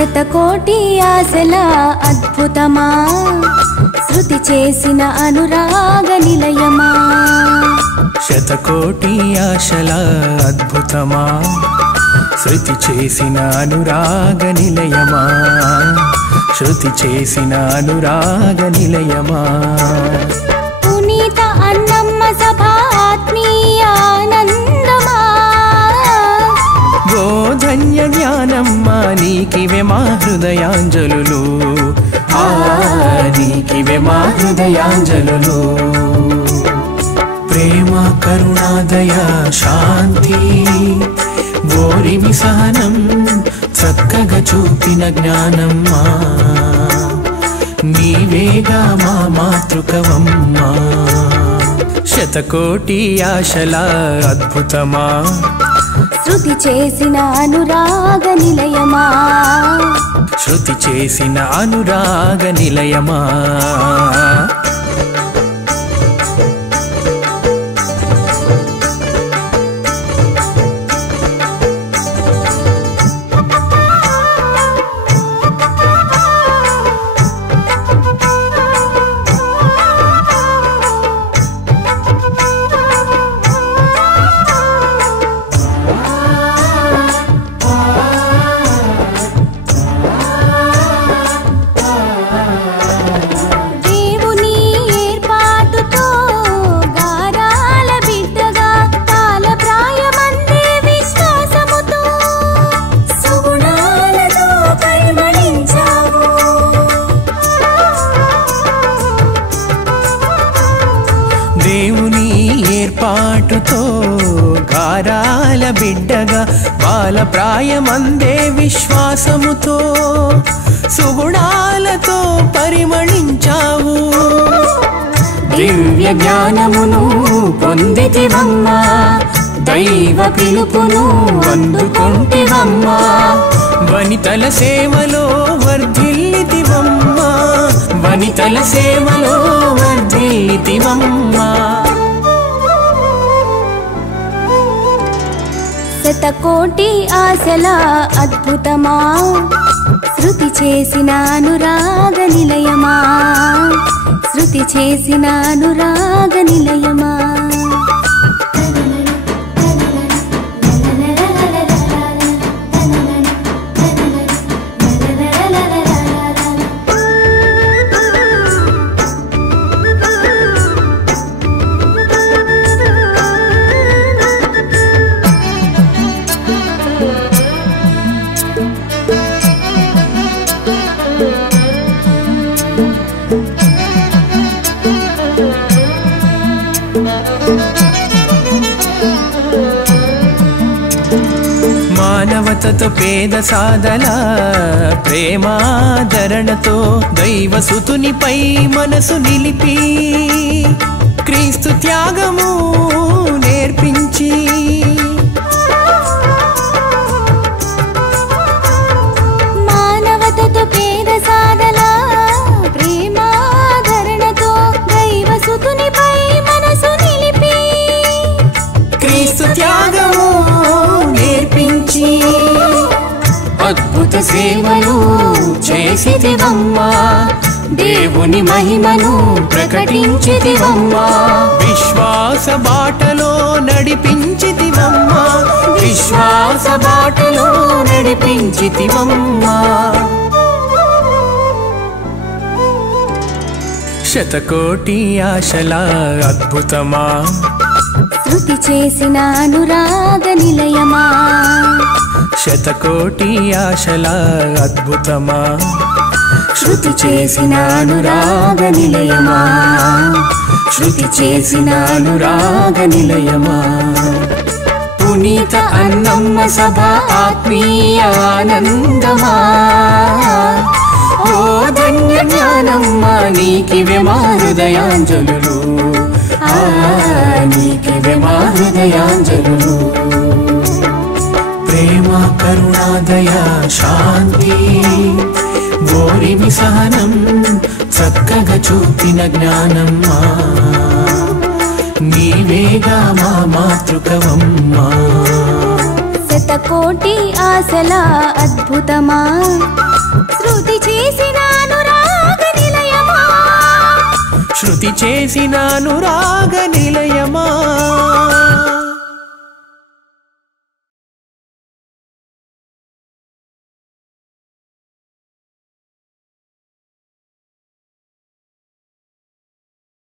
శతకోటి ఆశల అద్భుతమా శృతి చేసిన అనురాగ నిలయమా శతకోటి ఆశల అద్భుతమా శృతి చేసిన అనురాగ నిలయమా శృతి చేసిన అనురాగ నిలయమా పునీత అన్నమ్మ సభ ఆత్మీయానందమా గోధన్య జ్ఞానమ్మ నీకివే మా హృదయాంజలులు నీకివే మా హృదయాంజలులు ప్రేమ కరుణాదయ శాంతి ఓరిమి సహనం చక్కగా చూపిన జ్ఞానమ్మా నీవేగా మా మాతృకవమ్మా శతకోటి ఆశల అద్భుతమా శృతి చేసిన అనురాగ నిలయమా శృతి చేసిన అనురాగ నిలయమా దేవుని ఏర్పాటుతో గారాల బిడ్డగా బాల ప్రాయమందే విశ్వాసముతో సుగుణాలతో పరిమళించావు దివ్య జ్ఞానమును పొందితివమ్మా దైవ పిలుపును అందుకొంటివమ్మా వనితల సేవలో వర్ధిల్లితివమ్మా వనితల సేవలో వర్ధిల్లితివమ్మా శతకోటి ఆశల అద్భుతమా శృతి చేసిన అనురాగ నిలయమా శృతి చేసిన అనురాగ నిలయమా మానవతతో పేద సాదల ప్రేమాదరణతో దైవసుతునిపై మనసు నిలిపి క్రీస్తు త్యాగము నేర్పించి మానవతతో పేద సాదల ప్రేమాదరణతో దైవసుతునిపై మనసు నిలిపి క్రీస్తు త్యాగము నేర్పించి అద్భుత సేవలు చేసితివమ్మా దేవుని మహిమను ప్రకటించితివమ్మా విశ్వాస బాటలో నడిపించితివమ్మా విశ్వాస బాటలో నడిపించితివమ్మా శతకోటి ఆశల అద్భుతమా శృతి చేసిన అనురాగ నిలయమా శతకోటి ఆశల అద్భుతమా శృతి చేసిన అనురాగ నిలయమా శృతి చేసిన అనురాగ నిలయమా పునీత అన్నమ్మ సభ ఆత్మీయానందమా ఓ ధన్య జ్ఞానమ్మ నీకివే మా హృదయాంజలులు నీకివే మా హృదయాంజలులు ప్రేమ కరుణాదయ శాంతి ఓరిమి సహనం చక్కగా చూపిన జ్ఞానమ్మా నీవేగా మా మాతృకవమ్మా శతకోటి ఆశల అద్భుతమా చేసిన అనురాగ నిలయమా శృతి చేసిన అనురాగ నిలయమా